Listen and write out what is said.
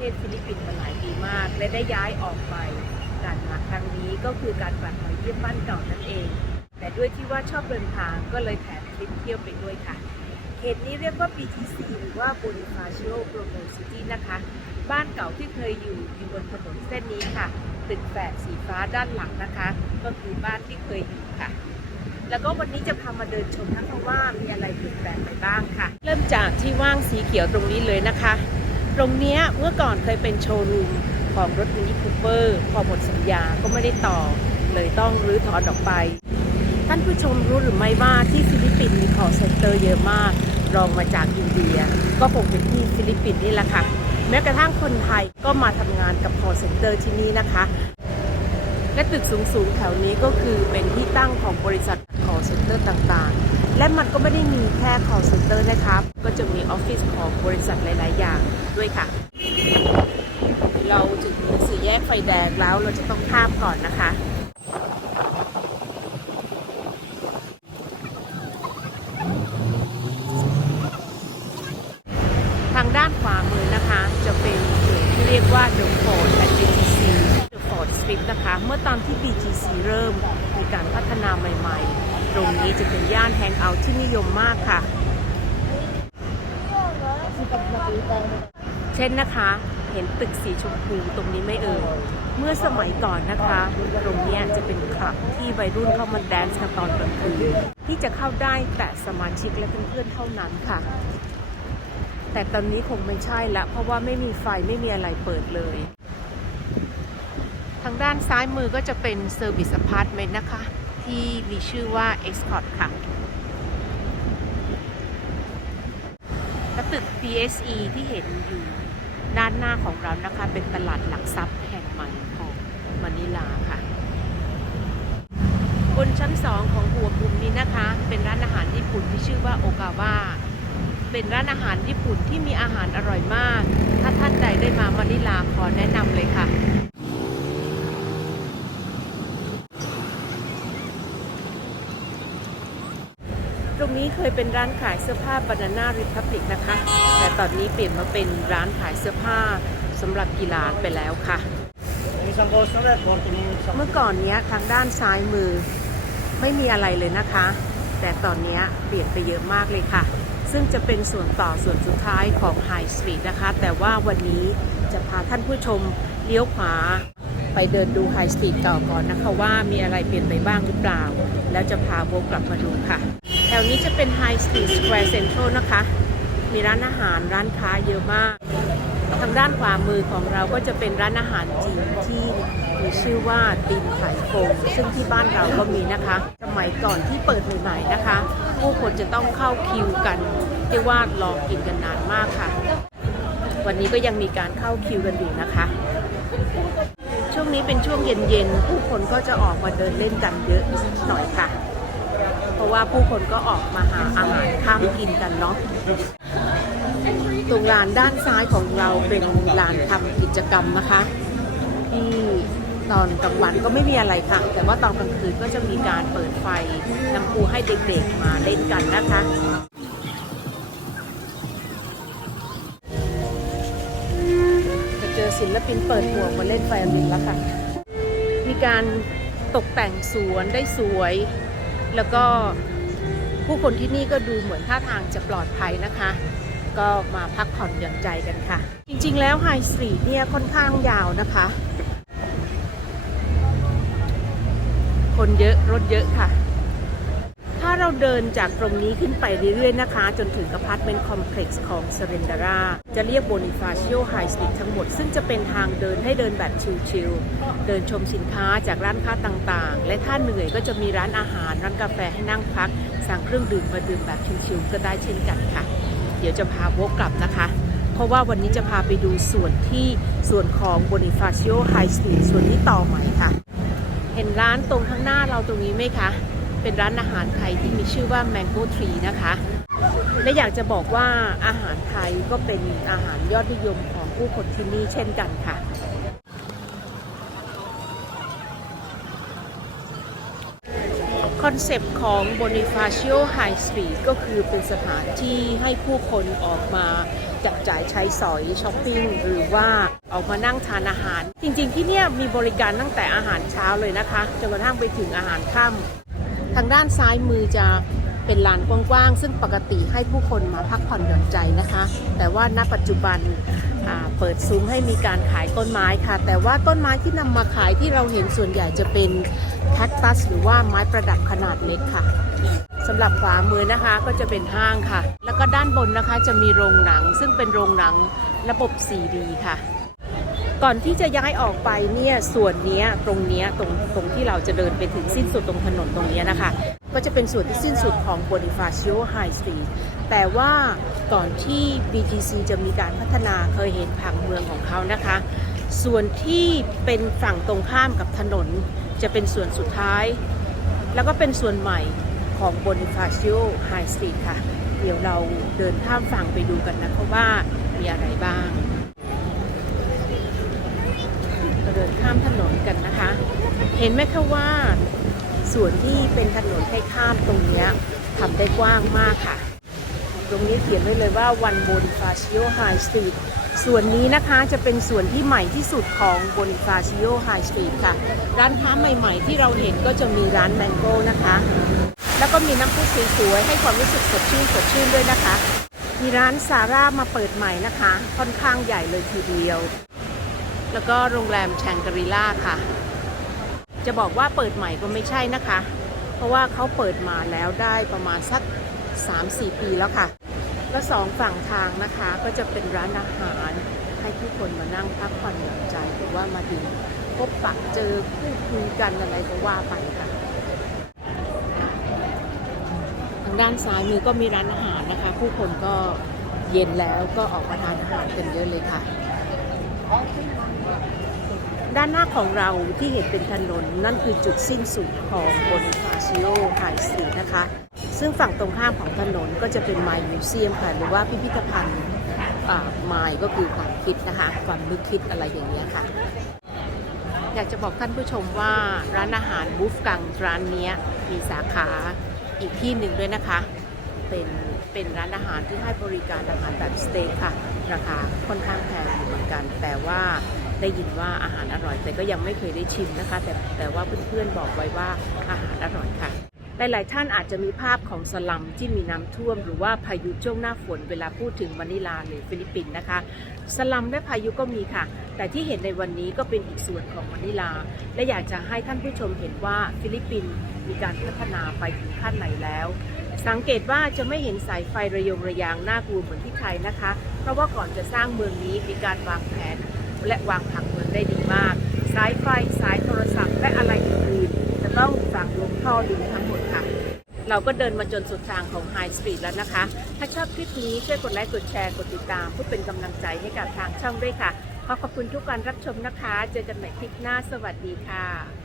ทศฟิลิปปินส์มาหลายปีมาก และได้ย้ายออกไปการมาครั้งนี้ก็คือการกลับมาเยี่ยมบ้านเก่านั่นเอง แต่ด้วยที่ว่าชอบเดินทางก็เลยแถมทริปเที่ยวไปด้วยค่ะเขตนี้เรียกว่า BTC หรือว่า Bonifacio Global City นะคะ บ้านเก่าที่เคยอยู่อยู่บนถนนเส้นนี้ค่ะ ตึกแฝดสีฟ้าด้านหลังนะคะ ก็คือบ้านที่เคยอยู่ค่ะ แล้วก็วันนี้จะพามาเดินชมนะคะว่ามีอะไรเปลี่ยนแปลงไปบ้างค่ะ เริ่มจากที่ว่างสีเขียวตรงนี้เลยนะคะ ตรงเนี้ยเมื่อก่อนเคยเป็นโชว์รูมของรถมินิคูเปอร์พอหมดสัญญาก็ไม่ได้ต่อ เลยต้องรื้อถอนออกไป ท่านผู้ชมรู้หรือไม่ว่าที่ฟิลิปปินส์มี call center เยอะมาก รองมาจากอินเดีย ก็คงเป็นที่ฟิลิปปินส์นี่แหละค่ะ แม้กระทั่งคนไทยก็มาทำงานกับ call center ที่นี่นะคะ และตึกสูงๆแถวนี้ก็คือเป็นที่ตั้งของบริษัท call center ต่างๆ และมันก็ไม่ได้มีแค่ call center นะครับ ก็จะมีออฟฟิศของบริษัทหลาย ๆ อย่างด้วยค่ะ เราถึงสี่แยกไฟแดงแล้วเราจะต้องข้ามก่อนนะคะทางด้านขวามือนะคะจะเป็นจุดที่เรียกว่า The Ford at BGC The Ford Street นะคะ เมื่อตอนที่ BGC เริ่มมีการพัฒนาใหม่ ๆ ตรงนี้จะเป็นย่านแฮงเอาท์ที่นิยมมากค่ะ เช่นนะคะ เห็นตึกสีชมพูตรงนี้ไม่เอ่ยเมื่อสมัยก่อนนะคะ ตรงนี้จะเป็นคลับที่วัยรุ่นเข้ามาแดนซ์กันตอนกลางคืนที่จะเข้าได้แต่สมาชิกและเพื่อนๆเท่านั้นค่ะ แต่ตอนนี้คงไม่ใช่ละ เพราะว่าไม่มีไฟไม่มีอะไรเปิดเลย ทางด้านซ้ายมือก็จะเป็นเซอร์วิสอพาร์ตเมนต์นะคะ ที่มีชื่อว่า Escort ค่ะและตึก PSE ที่เห็นอยู่ด้านหน้าของเรานะคะ เป็นตลาดหลักทรัพย์แห่งใหม่ของมะนิลาค่ะ บนชั้นสองของหัวมุมนี้นะคะ เป็นร้านอาหารญี่ปุ่นที่ชื่อว่าโอกาวาเป็นร้านอาหารญี่ปุ่นที่มีอาหารอร่อยมาก ถ้าท่านใดได้มามะนิลาขอแนะนำเลยค่ะ ตรงนี้เคยเป็นร้านขายเสื้อผ้า Banana Republic นะคะ แต่ตอนนี้เปลี่ยนมาเป็นร้านขายเสื้อผ้าสำหรับกีฬาไปแล้วค่ะ เมื่อก่อนเนี้ยทางด้านซ้ายมือไม่มีอะไรเลยนะคะ แต่ตอนเนี้ยเปลี่ยนไปเยอะมากเลยค่ะ ซึ่งจะเป็นส่วนต่อส่วนสุดท้ายของไฮสตรีทนะคะ แต่ว่าวันนี้จะพาท่านผู้ชมเลี้ยวขวาไปเดินดูไฮสตรีทเก่าก่อนนะคะว่ามีอะไรเปลี่ยนไปบ้างหรือเปล่า แล้วจะพาโบกกลับมาดูค่ะ แถวนี้จะเป็นไฮสตรีทสแควร์เซ็นทรัลนะคะ มีร้านอาหารร้านค้าเยอะมาก ทางด้านขวามือของเราก็จะเป็นร้านอาหารจีนที่มีชื่อว่าติมไข่ฟงซึ่งที่บ้านเราก็มีนะคะ สมัยก่อนที่เปิดใหม่ๆนะคะ ผู้คนจะต้องเข้าคิวกันเรียกว่ารอกินกันนานมากค่ะ วันนี้ก็ยังมีการเข้าคิวกันอยู่นะคะ ช่วงนี้เป็นช่วงเย็นๆ ผู้คนก็จะออกมาเดินเล่นกันเยอะหน่อยค่ะ ราะว่าผู้คนก็ออกมาหาอาหารข้ามกินกันเนาะตรงลานด้านซ้ายของเราเป็นลานทำกิจกรรมนะคะที่ตอนกลางวันก็ไม่มีอะไรค่ะ แต่ว่าตอนกลางคืนก็จะมีการเปิดไฟนำปูให้เด็กๆมาเล่นกันนะคะจะเจอศิลปินเปิดหมวมาเล่นไฟรินแล้วค่ะ มีการตกแต่งสวนได้สวย แล้วก็ผู้คนที่นี่ก็ดูเหมือนท่าทางจะปลอดภัยนะคะ ก็มาพักผ่อนหย่อนใจกันค่ะ จริงๆแล้วไฮสตรีทเนี่ยค่อนข้างยาวนะคะ คนเยอะรถเยอะค่ะาเราเดินจากตรงนี้ขึ้นไปเรื่อยๆนะคะ จนถึงอพาร์ตเมนต์คอมเพล็กซ์ของเซเรนดาราจะเรียกโบนิฟา c ิ o ไฮสตรีททั้งหมด ซึ่งจะเป็นทางเดินให้เดินแบบชิลๆ เดินชมสินค้าจากร้านค้าต่างๆ และถ้าเหนื่อยก็จะมีร้านอาหาร ร้านกาแฟให้นั่งพัก สั่งเครื่องดื่มมาดื่มแบบชิลๆก็ได้เช่นกันค่ะ เดี๋ยวจะพาวกกลับนะคะ เพราะว่าวันนี้จะพาไปดูส่วนที่ส่วนของ Bonifacio High Street ส่วนนี้ต่อใหม่ค่ะ เห็นร้านตรงข้างหน้าเราตรงนี้ไหมคะ เป็นร้านอาหารไทยที่มีชื่อว่า Mango Tree นะคะ และอยากจะบอกว่าอาหารไทยก็เป็นอาหารยอดนิยมของผู้คนที่นี่เช่นกันค่ะคอนเซปต์ของ Bonifacio High Street ก็คือเป็นสถานที่ให้ผู้คนออกมาจับจ่ายใช้สอยช้อปปิ้งหรือว่าออกมานั่งทานอาหาร จริงๆที่เนี่ยมีบริการตั้งแต่อาหารเช้าเลยนะคะจนกระทั่งไปถึงอาหารค่ำ ทางด้านซ้ายมือจะเป็นลานกว้างๆ ซึ่งปกติให้ผู้คนมาพักผ่อนหย่อนใจนะคะ แต่ว่าณปัจจุบันเปิดซุ้มให้มีการขายต้นไม้ค่ะ แต่ว่าต้นไม้ที่นำมาขายที่เราเห็นส่วนใหญ่จะเป็นแคคตัสหรือว่าไม้ประดับขนาดเล็กค่ะสำหรับขวามือนะคะก็จะเป็นห้างค่ะ แล้วก็ด้านบนนะคะจะมีโรงหนัง ซึ่งเป็นโรงหนังระบบ 4D ค่ะ ก่อนที่จะย้ายออกไปเนี่ยส่วนเนี้ยตรงเนี้ยตรงตรงที่เราจะเดินไปถึงสิ้นสุดตรงถนนตรงเนี้ยนะคะ ก็จะเป็นส่วนที่สิ้นสุดของ Bonifacio High Street แต่ว่าก่อนที่ BGC จะมีการพัฒนาเคยเห็นผังเมืองของเขานะคะ ส่วนที่เป็นฝั่งตรงข้ามกับถนนจะเป็นส่วนสุดท้าย แล้วก็เป็นส่วนใหม่ของ Bonifacio High Street ค่ะ เดี๋ยวเราเดินข้ามฝั่งไปดูกันนะคะว่ามีอะไรบ้าง เดินข้ามถนนกันนะคะ เห็นไหมคะว่าส่วนที่เป็นถนนให้ข้ามตรงนี้ทำได้กว้างมากค่ะ ตรงนี้เขียนไว้เลยว่า One Bonifacio High Street ส่วนนี้นะคะจะเป็นส่วนที่ใหม่ที่สุดของ Bonifacio High Street ค่ะ ร้านค้าใหม่ๆ ที่เราเห็นก็จะมีร้านแมงโก้นะคะ แล้วก็มีน้ำพุสวยๆให้ความรู้สึกสดชื่นสดชื่นด้วยนะคะ มีร้านซาร่ามาเปิดใหม่นะคะ ค่อนข้างใหญ่เลยทีเดียว แล้วก็โรงแรมแชงกรีล่าค่ะ จะบอกว่าเปิดใหม่ก็ไม่ใช่นะคะ เพราะว่าเขาเปิดมาแล้วได้ประมาณสัก 3-4 ปีแล้วค่ะ แล้วสองฝั่งทางนะคะก็จะเป็นร้านอาหารให้ผู้คนมานั่งพักผ่อนหย่อนใจหรือว่ามาดื่มพบปะเจอพูดคุยกันอะไรก็ว่าไปค่ะทางด้านซ้ายมือก็มีร้านอาหารนะคะ ผู้คนก็เย็นแล้วก็ออกมาทานอาหารกันเยอะเลยค่ะ ด้านหน้าของเราที่เห็นเป็นถนน นั่นคือจุดสิ้นสุดของบนฟาชิโอไฮสตรีทนะคะ ซึ่งฝั่งตรงข้ามของถนนก็จะเป็นไมล์มิวเซียมค่ะหรือว่าพิพิธภัณฑ์ไมล์ก็คือความคิดนะคะ ความนึกคิดอะไรอย่างเงี้ยค่ะ อยากจะบอกท่านผู้ชมว่าร้านอาหารบูฟกังร้านนี้มีสาขาอีกที่หนึ่งด้วยนะคะ เป็น เป็นร้านอาหารที่ให้บริการอาหารแบบสเต็กค่ะ ราคาค่อนข้างแพงอยู่เหมือนกัน แต่ว่าได้ยินว่าอาหารอร่อย แต่ก็ยังไม่เคยได้ชิมนะคะ แต่แต่ว่าเพื่อนๆบอกไว้ว่าอาหารอร่อยค่ะหลายๆท่านอาจจะมีภาพของสลัมที่มีน้ำท่วม หรือว่าพายุช่วงหน้าฝนเวลาพูดถึงมะนิลาหรือฟิลิปปินส์นะคะ สลัมและพายุก็มีค่ะ แต่ที่เห็นในวันนี้ก็เป็นอีกส่วนของมะนิลา และอยากจะให้ท่านผู้ชมเห็นว่าฟิลิปปินส์มีการพัฒนาไปถึงขั้นไหนแล้ว สังเกตว่าจะไม่เห็นสายไฟระยงระยางน่ากลัวเหมือนที่ไทยนะคะ เพราะว่าก่อนจะสร้างเมืองนี้มีการวางแผน และวางผังเมืองได้ดีมาก สายไฟสายโทรศัพท์ และอะไรอื่นๆจะต้องฝังลงท่อดินทั้งหมดค่ะ เราก็เดินมาจนสุดทางของ High Street แล้วนะคะ ถ้าชอบคลิปนี้ช่วยกดไลค์กดแชร์กดติดตามเพื่อเป็นกำลังใจให้กับทางช่องด้วยค่ะขอขอบคุณทุกการรับชมนะคะ เจอกันใหม่คลิปหน้าสวัสดีค่ะ